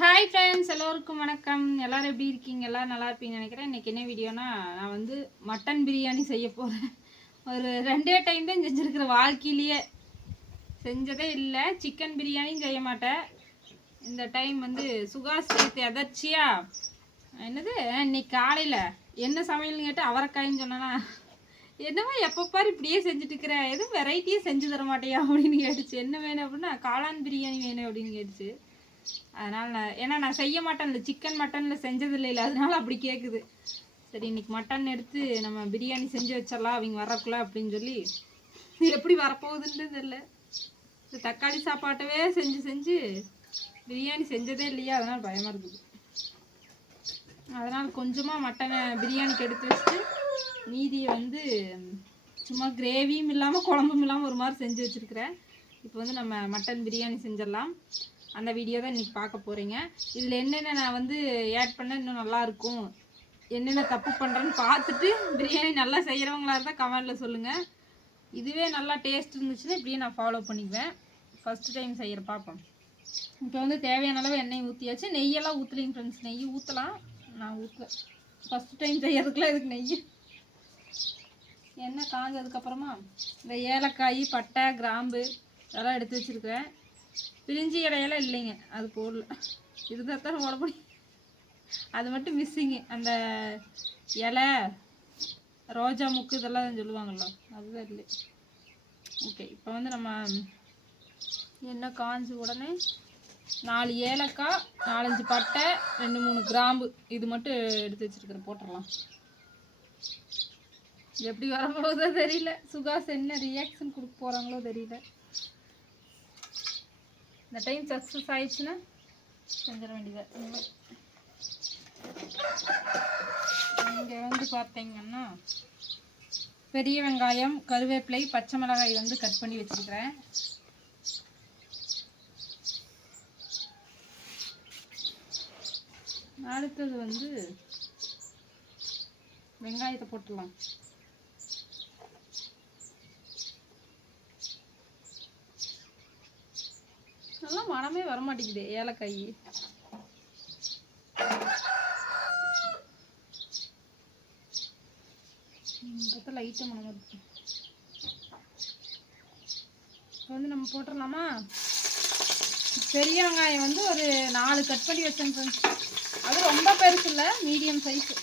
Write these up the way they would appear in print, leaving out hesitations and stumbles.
Hi friends, எல்லோருக்கும் வணக்கம். எல்லோரும் எப்படி இருக்கீங்க? எல்லோரும் நல்லா இருப்பீங்கன்னு நினைக்கிறேன். இன்றைக்கி என்ன வீடியோனா, நான் வந்து மட்டன் பிரியாணி செய்ய போகிறேன். ஒரு 2 டைம் தான் செஞ்சுருக்கிற, வாழ்க்கையிலேயே செஞ்சதே இல்லை. சிக்கன் பிரியாணியும் செய்ய மாட்டேன். இந்த டைம் வந்து சுகாஸ் சேர்த்து எதர்ச்சியா என்னது இன்னைக்கு காலையில் என்ன சமையல்னு கேட்டு அவரைக்காயின்னு சொன்னேன்னா, என்னவோ எப்போ பாரு இப்படியே செஞ்சுட்டுருக்கிற, எதுவும் வெரைட்டியே செஞ்சு தர மாட்டேயா அப்படின்னு கேட்டுச்சு. என்ன வேணும் அப்படின்னா, காளான் பிரியாணி வேணும் அப்படின்னு கேட்டுச்சு. அதனால் நான் செய்ய மாட்டேன்ல, சிக்கன் மட்டனில் செஞ்சதில்லை, அதனால அப்படி கேட்குது. சரி, இன்னைக்கு மட்டன் எடுத்து நம்ம பிரியாணி செஞ்சு வச்சிடலாம் அவங்க வரக்குள்ள அப்படின்னு சொல்லி, எப்படி வரப்போகுதுன்னு தெரியல. இந்த தக்காளி சாப்பாட்டவே செஞ்சு செஞ்சு பிரியாணி செஞ்சதே இல்லையா, அதனால் பயமாக இருக்குது. அதனால் கொஞ்சமாக மட்டனை பிரியாணிக்கு எடுத்து வச்சுட்டு மீதியை வந்து சும்மா கிரேவியும் இல்லாமல் குழம்பும் இல்லாமல் ஒரு மாதிரி செஞ்சு வச்சுருக்கிறேன். இப்போ வந்து நம்ம மட்டன் பிரியாணி செஞ்சிடலாம். அந்த வீடியோ தான் இன்றைக்கி பார்க்க போகிறீங்க. இதில் என்னென்ன நான் வந்து ஆட் பண்ண இன்னும் நல்லாயிருக்கும், என்னென்ன தப்பு பண்ணுறேன்னு பார்த்துட்டு பிரியாணி நல்லா செய்கிறவங்களா இருந்தால் கமெண்டில் சொல்லுங்கள். இதுவே நல்லா டேஸ்ட் இருந்துச்சுன்னா இப்படியே நான் ஃபாலோ பண்ணிக்குவேன். ஃபஸ்ட்டு டைம் செய்கிற பார்ப்போம். இப்போ வந்து தேவையான அளவு எண்ணெய் ஊற்றியாச்சு. நெய்யெல்லாம் ஊற்றலைங்க ஃப்ரெண்ட்ஸ், நெய் ஊற்றலாம், நான் ஊற்றல. ஃபஸ்ட்டு டைம் செய்யறதுக்குலாம் இதுக்கு நெய். எண்ணெய் காஞ்சதுக்கப்புறமா இந்த ஏலக்காய், பட்டை, கிராம்பு அதெல்லாம் எடுத்து வச்சுருக்கிறேன். பிரிஞ்சி இலையெல்லாம் இல்லைங்க, அது போடல. இருந்தால் தான் போட முடியும், அது மட்டும் மிஸ்ஸிங்கு. அந்த இலை, ரோஜா முக்கு இதெல்லாம் சொல்லுவாங்கள்ல, அதுதான் இல்லை. ஓகே, இப்போ வந்து நம்ம எண்ணெய் காஞ்ச உடனே 4 ஏலக்காய், 4-5 பட்டை, 2-3 கிராம்பு இது மட்டும் எடுத்து வச்சுருக்கிறேன், போட்டுடலாம். எப்படி வரப்போகுதோ தெரியல, சுகாஸ் என்ன ரியாக்ஷன் கொடுக்க போகிறாங்களோ தெரியல. இந்த டைம் சக்ஸஸ் ஆயிடுச்சுன்னா செஞ்சிட வேண்டியது. இங்கே வந்து பார்த்தீங்கன்னா பெரிய வெங்காயம், கருவேப்பிலை, பச்சை மிளகாய் வந்து கட் பண்ணி வச்சுருக்கிறேன். அடுத்தது வந்து வெங்காயத்தை போட்டுடலாம். நல்லா மனமே வரமாட்டேங்குது ஏலக்காய். லைட்டாக மனம் இருக்கு. இப்போ வந்து நம்ம போட்டுடலாமா? பெரிய வெங்காயம் வந்து ஒரு 4 கட் பண்ணி வச்சேன் ஃப்ரெண்ட்ஸ். அது ரொம்ப பெருசு இல்லை, மீடியம் சைஸு.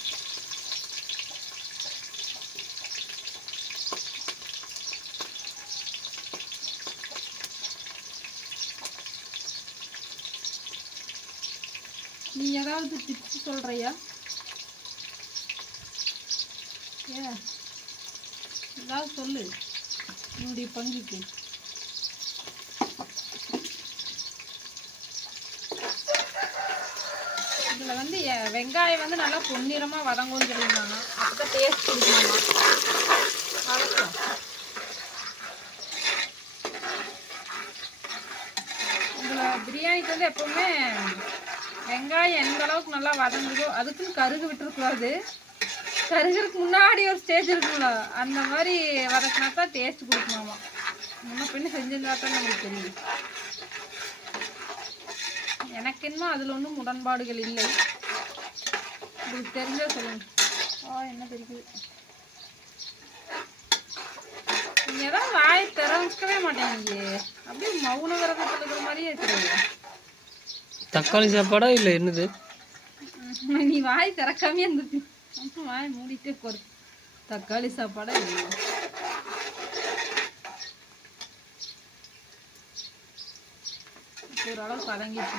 நீ ஏதாவது டிப்ஸ் சொல்கிறியா? ஏதாவது சொல்லு என்னுடைய பங்குக்கு. இதில் வந்து வெங்காயம் வந்து நல்லா பொன்னிறமாக வதங்கும்னு சொல்லியிருந்தாங்க, அப்போ தான் டேஸ்ட் கொடுக்கணுமா. வதக்கும். இதில் பிரியாணிக்கு வந்து எப்போவுமே வெங்காயம் எந்த அளவுக்கு நல்லா வதங்குதோ அதுக்குன்னு கருகு விட்டுருக்கூடாது. கருகிறதுக்கு முன்னாடி ஒரு ஸ்டேஜ் இருக்குங்களா, அந்த மாதிரி வதக்கினா தான் டேஸ்ட் கொடுக்கணுமா. முன்ன பின்ன செஞ்சிருந்தா தான் நம்மளுக்கு தெரியும். எனக்கு இன்னும் அதில் ஒன்றும் உடன்பாடுகள் இல்லை, உங்களுக்கு தெரிஞ்சா சொல்லுங்க. என்ன தெரியுது, நீங்கள் தான் வாய் திறக்கவே மாட்டேங்க, அப்படியே மௌன விரதத்தில் இருக்கிற மாதிரியே இருக்கிறீங்க. தக்காளி சாப்பாடா இல்லை என்னது? நீ வாய் திறக்காமே இருந்துச்சு, வாய் மூடிட்டே போற. தக்காளி சாப்பாடா இல்லை. ஓரளவு பதங்கிட்டு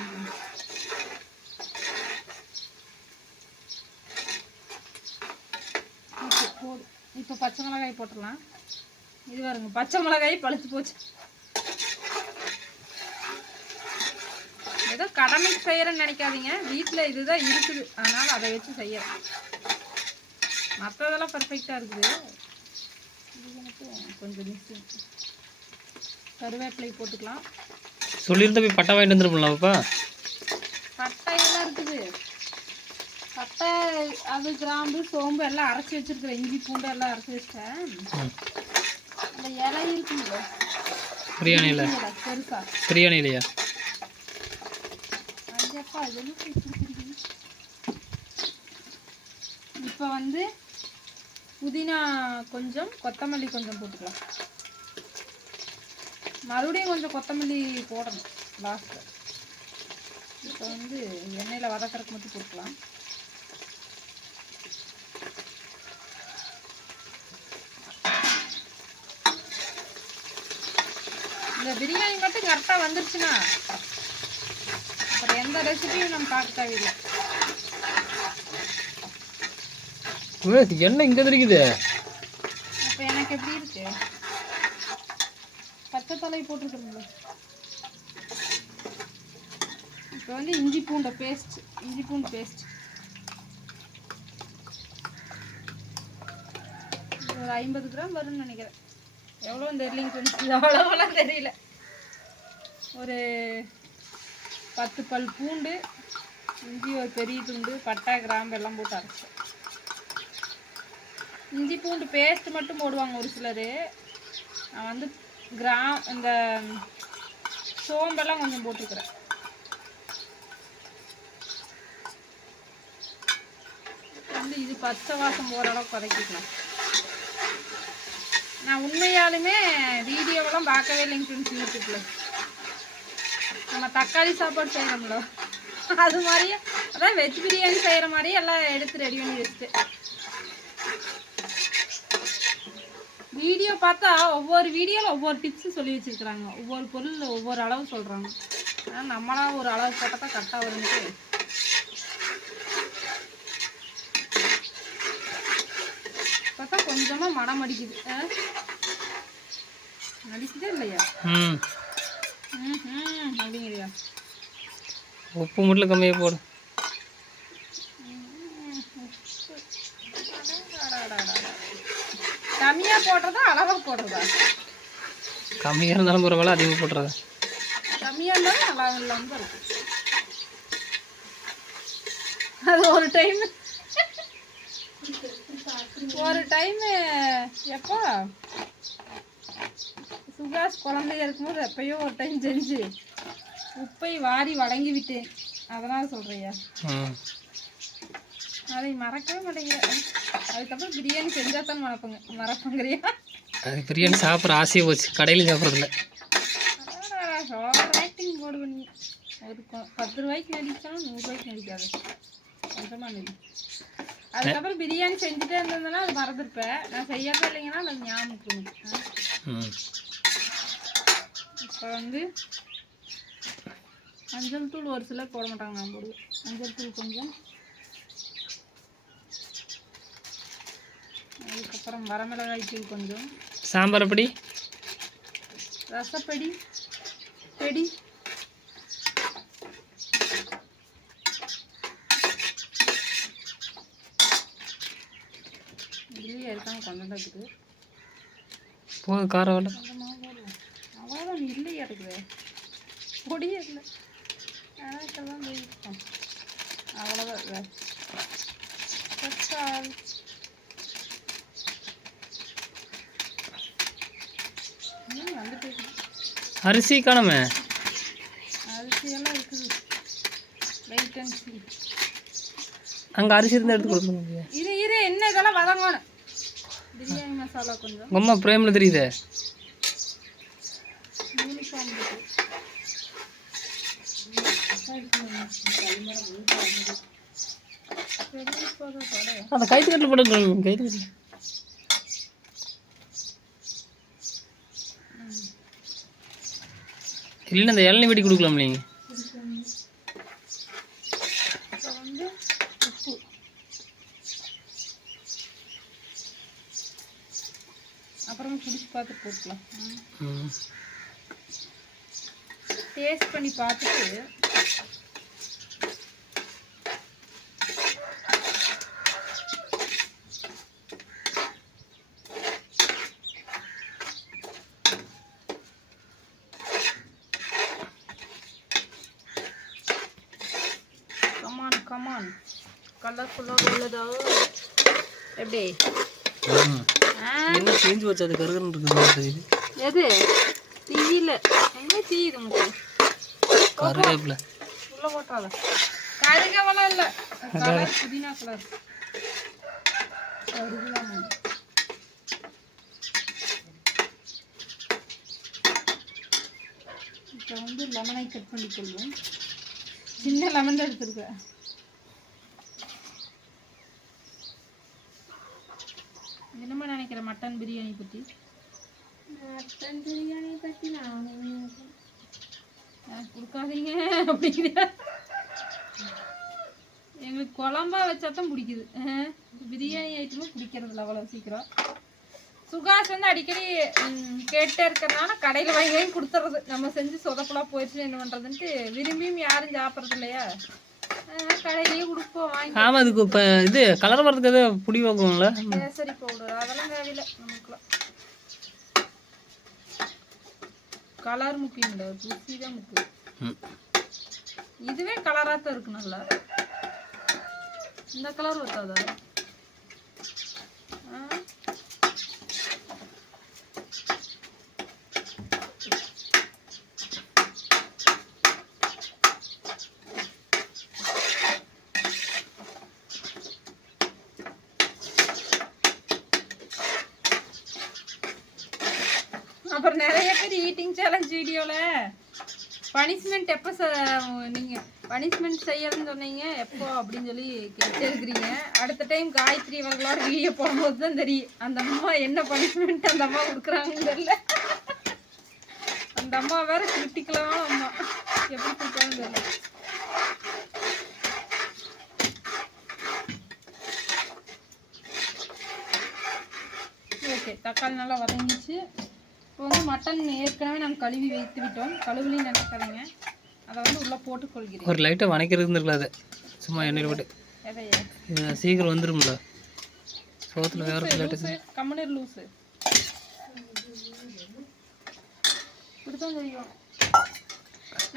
போதும். இப்போ பச்சை மிளகாய் போட்டுடலாம். இது பாருங்க, பச்சை மிளகாய் பழுத்து போச்சு. ஏதோ கடமைக்கு செய்யறேன்னு நினைக்காதீங்க, வீட்டில் இதுதான் இருக்குது, அதனால அதை வச்சு செய்யறேன். மற்றதெல்லாம் பர்ஃபெக்டாக இருக்குது, இது மட்டும் கொஞ்சம் மிஸ்ஸிங். கருவேப்பிலை போட்டுக்கலாம். சொல்லியிருந்த போய் பட்டை வாங்கிட்டு வந்துருப்போம்லாப்பா. பட்டையெல்லாம் இருக்குது, பட்டை, அது கிராம்பு, சோம்பு எல்லாம் அரைச்சி வச்சிருக்கிறேன். இஞ்சி பூண்டு எல்லாம் அரைச்சி வச்சிட்டேன். அந்த இலை இருக்குங்களா பிரியாணியில், பெருசா பிரியாணிலையா, எப்பா இதெல்லாம் இப்போ வந்து புதினா கொஞ்சம், கொத்தமல்லி கொஞ்சம் போட்டுக்கலாம். மறுபடியும் கொஞ்சம் கொத்தமல்லி போடணும் லாஸ்ட்டில். இப்போ வந்து எண்ணெயில் வதக்கறதுக்கு மட்டும் போட்டுக்கலாம். இந்த பிரியாணி மட்டும் கரெக்டாக வந்துருச்சுன்னா அப்புறம் எந்த ரெசிபியும் நம்ம பார்க்க தேவையில்லை. எண்ணெய் இங்கே தெரிக்குது. அப்போ எனக்கு எப்படி இருக்கு? பச்சை தலை போட்டுருக்குறீங்களா? இப்போ வந்து இஞ்சி பூண்டு பேஸ்ட் ஒரு 50 கிராம் வரும்னு நினைக்கிறேன். எவ்வளோன்னு தெரியலிங்க ஃப்ரெண்ட்ஸ், அவ்வளோவெல்லாம் தெரியல. ஒரு 10 பல் பூண்டு, இஞ்சி ஒரு பெரிய துண்டு, பட்டை கிராம்பு எல்லாம் போட்டு அரைச்சேன். இஞ்சி பூண்டு பேஸ்ட் மட்டும் போடுவாங்க ஒரு சிலர். நான் வந்து இந்த சோம்பெல்லாம் கொஞ்சம் போட்டுக்கிறேன். வந்து இது பச்சை வாசம் போகிற அளவுக்கு வதக்கிக்கலாம். நான் உண்மையாலுமே வீடியோவெல்லாம் பார்க்கவே இல்லைங்க ஃப்ரெண்ட்ஸ் யூடியூப்பில். நம்ம தக்காளி சாப்பாடு செய்கிறோம்ல அது மாதிரியே, அதான் வெஜ் பிரியாணி செய்கிற மாதிரியே எல்லாம் எடுத்து ரெடி பண்ணி வச்சுட்டு வீடியோ பார்த்தா ஒவ்வொரு வீடியோவில் ஒவ்வொரு டிப்ஸு சொல்லி வச்சுருக்குறாங்க. ஒவ்வொரு பொருள் ஒவ்வொரு அளவு சொல்கிறாங்க. ஆனால் நம்மளா ஒரு அளவு போட்டால் தான் கரெக்டாக வரும்ட்டு பார்த்தா கொஞ்சமாக மனம் அடிக்குது. அடிக்குதே இல்லையா? அப்படிங்கிறியா? உப்பு மட்டும் கம்மியாக போடு. கம்மியாக போடுறதா அளவாக போடுறதா? கம்மியாக இருந்தாலும் பரவாயில்ல, அதிகமாக போட்டுறதா? கம்மியாக இருந்தாலும் நல்லா இல்லாமல் தான் இருக்கும். அது ஒரு டைமு எப்போ சுகாஷ் குழந்தைய இருக்கும்போது எப்பயோ ஒரு டைம் செஞ்சு உப்பை வாரி வழங்கி விட்டேன். அதனால் சொல்கிறியா? அதை மறக்கவே மாட்டேங்கிறேன். அதுக்கப்புறம் பிரியாணி செஞ்சால் தான் மறப்பங்கிறியா? அது பிரியாணி சாப்பிட்ற ஆசையே போச்சு, கடையில் சாப்பிட்றதில்ல. ஆக்டிங் போடு பண்ணி ஒரு 10 ரூபாய்க்கு நடிச்சாலும் 100 ரூபாய்க்கு நடிக்காது. கொஞ்சமாக நடி. அதுக்கப்புறம் பிரியாணி செஞ்சுட்டே இருந்ததுன்னா அது மறந்துருப்பேன். நான் செய்யாத இல்லைங்கன்னா அது ஞாபகம். இப்போ வந்து மஞ்சள் தூள் ஒரு சிலர் போட மாட்டாங்க, நான் போடுவேன். மஞ்சள் தூள் கொஞ்சம், அதுக்கப்புறம் வரமிளகாய் தூள் கொஞ்சம், சாம்பார் பொடி, ரசப்பொடி, இதுலேயே இருக்காங்க கொஞ்சம் தான் இருக்குது. போதும் காரம் வேலை. அவ்வளோதான் இல்லையா இருக்குது, பொடியே இல்லை. அதெல்லாம் போயிருக்கோம். அவ்வளோதான். வந்துட்டு அரிசி காணமே. அரிசியெல்லாம் இருக்குது. வெயிட் அண்ட் சீ. அங்கே அரிசி இருந்தால் எடுத்து கொடுக்கணும். இரு என்ன இதெல்லாம் வதங்கணும். பிரியாணி மசாலா கொஞ்சம். அம்மா பிரேமில் தெரியுது. அந்த கைத்து கட்டில் போட்டு கைத்து கட்டில் இல்லைன்னா அந்த இளநீ வெட்டி கொடுக்கலாம் இல்லைங்க. அப்புறம் குடிச்சு பார்த்து போட்டுக்கலாம். டேஸ்ட் பண்ணி பார்த்துட்டு கமான் கலர்ஃபுல்லாக உள்ளதா எப்படி என்ன செஞ்சு வச்சு அது கருகன்னு இருக்குது. எது தீயில என்ன தீயுது உங்களுக்கு? கருவேப்பிலை உள்ள உள்ள போட்டாத. கருகவெல்லாம் இல்லை, கலர் புதினா கலர். இப்போ வந்து லெமனை கட் பண்ணிக்கொள்வோம். சின்ன லெமன் தான் எடுத்துருக்கேன். என்னமா நினைக்கிற மட்டன் பிரியாணி பற்றி? மட்டன் பிரியாணி பற்றி நான் கொடுக்காதீங்க அப்படிங்கிற. எங்களுக்கு குழம்பா வச்சா தான் பிடிக்குது, பிரியாணி ஐட்டமும் பிடிக்கிறதில்ல அவ்வளோ சீக்கிரம். சுகாஷ் வந்து அடிக்கடி கேட்டே இருக்கிறதுனால கடையில் வாங்கி வாங்கி கொடுத்துறது. நம்ம செஞ்சு சொதப்பெல்லாம் போயிடுச்சு என்ன பண்ணுறதுன்ட்டு விரும்பியும் யாரும் சாப்பிட்றது இல்லையா, கடையிலேயே கொடுப்போம் வாங்கி. ஆமாம், அதுக்கு இப்போ இது கலர் வரதுக்கு எதாவது புடி வாங்குவாங்களா? கேசரி பவுடர் அதெல்லாம் தேவையில்லை நமக்குலாம். கலர் முக்கியம் இல்லை, ருசி தான் முக்கியம். இதுவே கலராக தான் இருக்கு நல்லா. இந்த கலர் ஒத்தாதா? அப்புறம் நிறைய பேர் ஈட்டிங் சேலஞ்ச் வீடியோவில் பனிஷ்மெண்ட் எப்போ நீங்கள் பனிஷ்மெண்ட் செய்யறதுன்னு சொன்னீங்க எப்போ அப்படின்னு சொல்லி கேட்டு இருக்கிறீங்க. அடுத்த டைம் காயத்ரி அவர்களோட வீடியோ போடும்போது தான் தெரியும் அந்த அம்மா என்ன பனிஷ்மெண்ட் அந்த அம்மா கொடுக்குறாங்கன்னு தெரியல. அந்த அம்மா வேற கிரிட்டிக்கலான அம்மா, எப்படி கொடுக்குறாங்கன்னு தெரியல. ஓகே, தக்காளி நல்லா வதங்கிச்சு. இப்போ வந்து மட்டன் ஏற்கனவே நாங்கள் கழுவி வைத்து விட்டோம். கழுவுலையும் நினைக்காதீங்க, அதை வந்து உள்ளே போட்டு கொள்கிறேன். ஒரு லைட்டாக வணக்கிறது இருந்துருக்கலாம், அதை சும்மா எண்ணெயில் போட்டு. இது சீக்கிரம் வந்துடும்ல சோத்தில் வேறு லைட்டு கம்மனீர் லூஸு இப்படிதான் தெரியும்.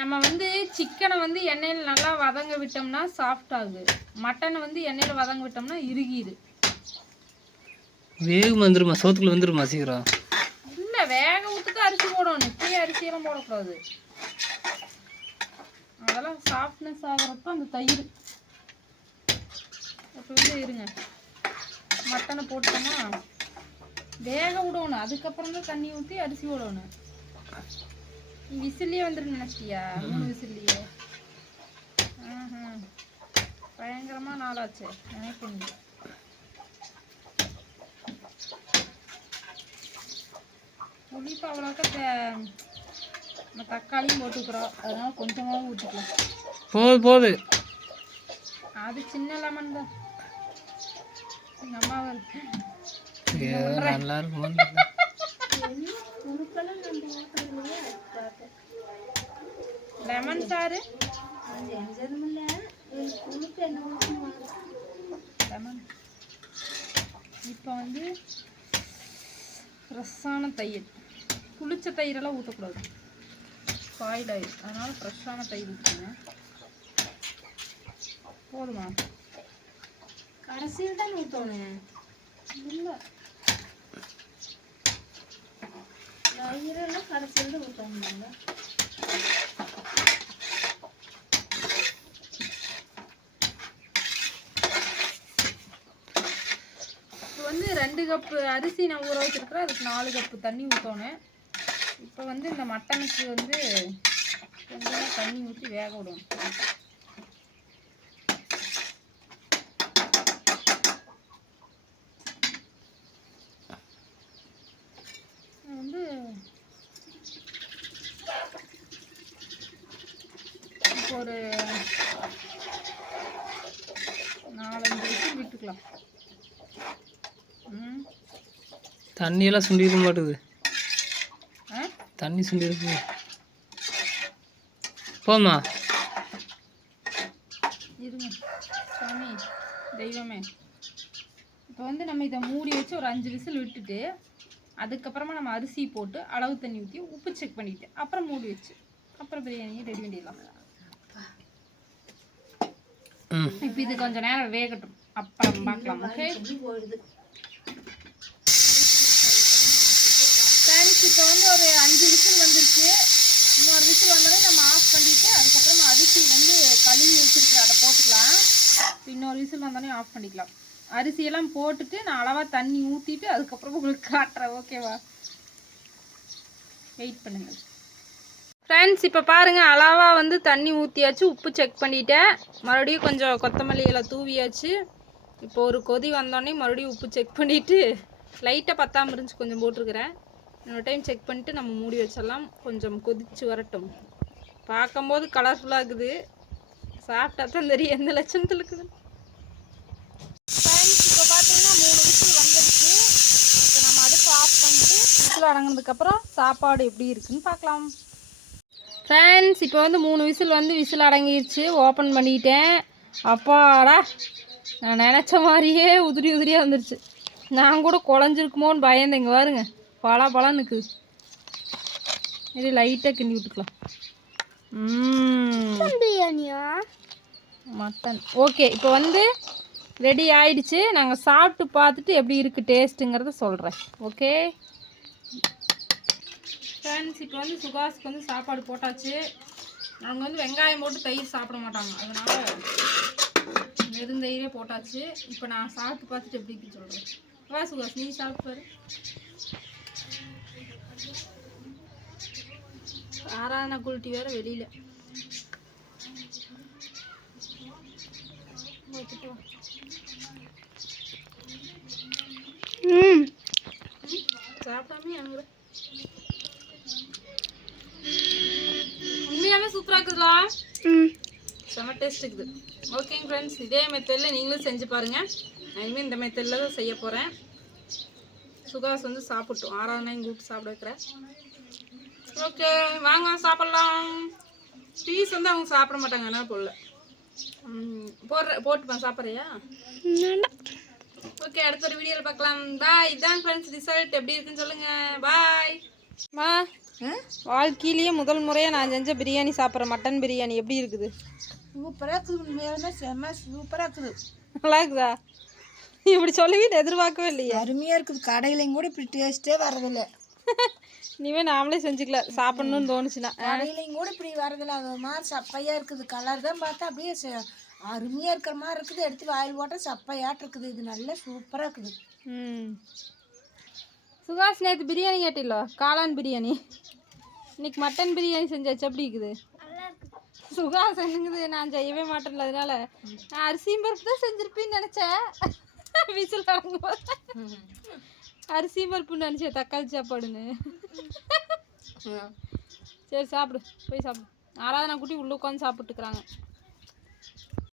நம்ம வந்து சிக்கனை வந்து எண்ணெயில் நல்லா வதங்க விட்டோம்னா சாஃப்ட் ஆகுது. மட்டனை வந்து எண்ணெயில் வதங்க விட்டோம்னா இறுகிது. வேகம் வந்துருமா சோத்துக்குள்ள வந்துருமா சீக்கிரம்? இல்லை, வேக விட்டுட்டு அரிசி போடணும். இப்பயே அரிசியெல்லாம் போடக்கூடாது. அதெல்லாம் சாஃப்ட்னஸ் ஆகிறப்ப அந்த தயிர் இப்போ வந்து இருங்க. மட்டனை போட்டோம்னா வேக விடணும், அதுக்கப்புறம் தான் தண்ணி ஊற்றி அரிசி விடணும். விசிலே வந்துடும் நினச்சிட்டியா? 3 விசில்லையே. பயங்கரமாக நாளாச்சு நினைக்கிறீங்க. புளிப்பு அவ்வளோக்கா நம்ம தக்காளியும் போட்டுக்கிறோம், அதனால கொஞ்சமாக ஊற்றிக்கலாம். போது அது சின்ன லெமன் தான். எங்கள் அம்மா நல்லா இருக்கும். லெமன் சாறு லெமன். இப்போ வந்து ஃப்ரெஷ்ஷான தயிர், குளிச்ச தயிரெல்லாம் ஊற்றக்கூடாது, ஸ்பாயில் ஆயிடும். அதனால் ஃப்ரெஷ்ஷான தயிர் ஊற்றுங்க. போதுமா? கடைசியில் தான் ஊற்றணும். இல்லை, தயிரெல்லாம் கடைசியில் தான் ஊற்றணுங்க. இப்போ வந்து 2 கப்பு அரிசி நான் ஊற வச்சுருக்கிறேன், அதுக்கு 4 கப்பு தண்ணி ஊற்றணும். இப்போ வந்து இந்த மட்டனுக்கு வந்து கொஞ்சமாக தண்ணி ஊற்றி வேக விடணும். வந்து இப்போ ஒரு 4-5 விசில் விட்டுக்கலாம். தண்ணியெல்லாம் சுண்டிருக்க மாட்டுது. தண்ணி சுண்டிருக்கு. போதுமா? இருங்க சாமி தெய்வமே. இப்போ வந்து நம்ம இதை மூடி வச்சு ஒரு 5 விசில் விட்டுட்டு அதுக்கப்புறமா நம்ம அரிசி போட்டு அளவு தண்ணி ஊற்றி உப்பு செக் பண்ணிட்டு அப்புறம் மூடி வச்சு அப்புறம் பிரியாணியை ரெடி பண்ணிடலாம். இப்போ இது கொஞ்சம் நேரம் வேகட்டும், அப்புறம் பார்க்கலாம். ஓகே ஃப்ரெண்ட்ஸ், இப்போ வந்து ஒரு 5 விசில் வந்துருச்சு. இன்னொரு விசில் வந்தோடனே நம்ம ஆஃப் பண்ணிவிட்டு அதுக்கப்புறமா அரிசி வந்து கழுவி வச்சுருக்குற அதை போட்டுக்கலாம். இன்னொரு விசில் வந்தோடனே ஆஃப் பண்ணிக்கலாம். அரிசியெல்லாம் போட்டுட்டு நான் அளவாக தண்ணி ஊற்றிட்டு அதுக்கப்புறமா உங்களுக்கு காட்டுறேன். ஓகேவா? வெயிட் பண்ணுங்கள் ஃப்ரெண்ட்ஸ். இப்போ பாருங்கள், அளவாக வந்து தண்ணி ஊற்றியாச்சு, உப்பு செக் பண்ணிட்டேன், மறுபடியும் கொஞ்சம் கொத்தமல்லி எல்லாம் தூவியாச்சு. இப்போ ஒரு கொதி வந்தோடனே மறுபடியும் உப்பு செக் பண்ணிவிட்டு லைட்டாக பத்தாமல் இருந்துச்சு, கொஞ்சம் போட்டிருக்கிறேன். இன்னொரு டைம் செக் பண்ணிவிட்டு நம்ம மூடி வச்சிடலாம். கொஞ்சம் கொதிச்சு வரட்டும். பார்க்கும்போது கலர்ஃபுல்லாக இருக்குது, சாப்பிட்டா தான் தெரியும் எந்த லட்சணத்தில் இருக்குது. ஃப்ரெண்ட்ஸ், இப்போ பார்த்தீங்கன்னா 3 விசில் வந்துடுச்சு. இப்போ நம்ம அடுப்பு ஆஃப் பண்ணிட்டு விசில் அடங்கினதுக்கப்புறம் சாப்பாடு எப்படி இருக்குன்னு பார்க்கலாம். ஃப்ரெண்ட்ஸ், இப்போ வந்து 3 விசில் வந்து விசில் அடங்கிடுச்சு. ஓப்பன் பண்ணிட்டேன். அப்பாடா, நான் நினச்ச மாதிரியே உதிரி உதிரியாக வந்துடுச்சு. நான் கூட குழஞ்சிருக்குமோன்னு பயந்தேன். இங்கே பாருங்க, பலான்னு இருக்குது. இது லைட்டாக கிண்டி விட்டுக்கலாம். பிரியாணியா? Mutton okay. இப்போ வந்து ரெடி ஆயிடுச்சு. நாங்கள் சாப்பிட்டு பார்த்துட்டு எப்படி இருக்குது டேஸ்ட்டுங்கிறத சொல்கிறேன். ஓகே ஃப்ரெண்ட்ஸ், இப்போ வந்து சுகாஸுக்கு வந்து சாப்பாடு போட்டாச்சு. அவங்க வந்து வெங்காயம் போட்டு தயிர் சாப்பிட மாட்டாங்க, அதனால் நெருந்தயிரே போட்டாச்சு. இப்போ நான் சாப்பிட்டு பார்த்துட்டு எப்படி இருக்குன்னு சொல்கிறேன். வா சுகாஸ், நீ சாப்பிட்டு பாரு. ஆராதனா குல்ட்டி வேறு வெளியில். சாப்பிடாமே அனுங்குற உண்மையாகவே சூப்பராக இருக்குதுலா. செம்ம டேஸ்ட் இருக்குது. ஓகேங்க ஃப்ரெண்ட்ஸ், இதே மெத்தடில் நீங்களும் செஞ்சு பாருங்கள். நான் இனிமேல் இந்த மெத்தடில் தான் செய்ய போகிறேன். சுகாஸ் வந்து சாப்பிட்டோம், ஆராதனையும் கூப்பிட்டு சாப்பிட வைக்கிறேன். ஓகே வாங்க சாப்பிட்லாம். பீஸ் வந்து அவங்க சாப்பிட மாட்டாங்க, அதனால் போடல. போட்டுப்பேன். சாப்பிட்றியா? ஓகே, அடுத்த ஒரு வீடியோவில் பார்க்கலாம். பாய். இதான் ஃப்ரெண்ட்ஸ் ரிசல்ட். எப்படி இருக்குன்னு சொல்லுங்கள். பாய். மா, வாழ்க்கையிலேயே முதல் முறையாக நான் செஞ்ச பிரியாணி சாப்பிட்றேன். மட்டன் பிரியாணி எப்படி இருக்குது? சூப்பராக இருக்குது. உண்மையாலுமே செம்ம சூப்பராக இருக்குது. நல்லா இருக்குதா? இப்படி சொல்லுவீன்னு எதிர்பார்க்கவே இல்லையா? அருமையாக இருக்குது. கடையிலையும் கூட இப்படி டேஸ்ட்டே வரதில்லை. இனிமேல் நாமளே செஞ்சுக்கலாம், சாப்பிட்ணுன்னு தோணுச்சுன்னா. கடையிலையும் கூட இப்படி வரதில்லை. அது ஒரு மாதிரி சப்பையாக இருக்குது. கலர் தான் பார்த்தா அப்படியே அருமையாக இருக்கிற மாதிரி இருக்குது. எடுத்து வாயில் போட்டால் சப்பையாட்டு இருக்குது. இது நல்லா சூப்பராக இருக்குது. சுகாஸ், நேற்று பிரியாணி கேட்டில்ல, காளான் பிரியாணி. இன்னைக்கு மட்டன் பிரியாணி செஞ்சாச்சு. எப்படி இருக்குது? சுகாஸ் என்னங்குது, நான் செய்யவே மாட்டேன்ல, அதனால நான் அரிசியும் பருப்பு தான் செஞ்சிருப்பேன்னு நினச்சேன். விசில் அடங்கும்போது அரிசியும் பருப்புன்னு நினச்சேன், தக்காளி சாப்பாடுன்னு. சரி சாப்பிடு, போய் சாப்பிடு. ஆராதனா குட்டி உள்ளே உட்காந்து சாப்பிட்டுக்கிறாங்க.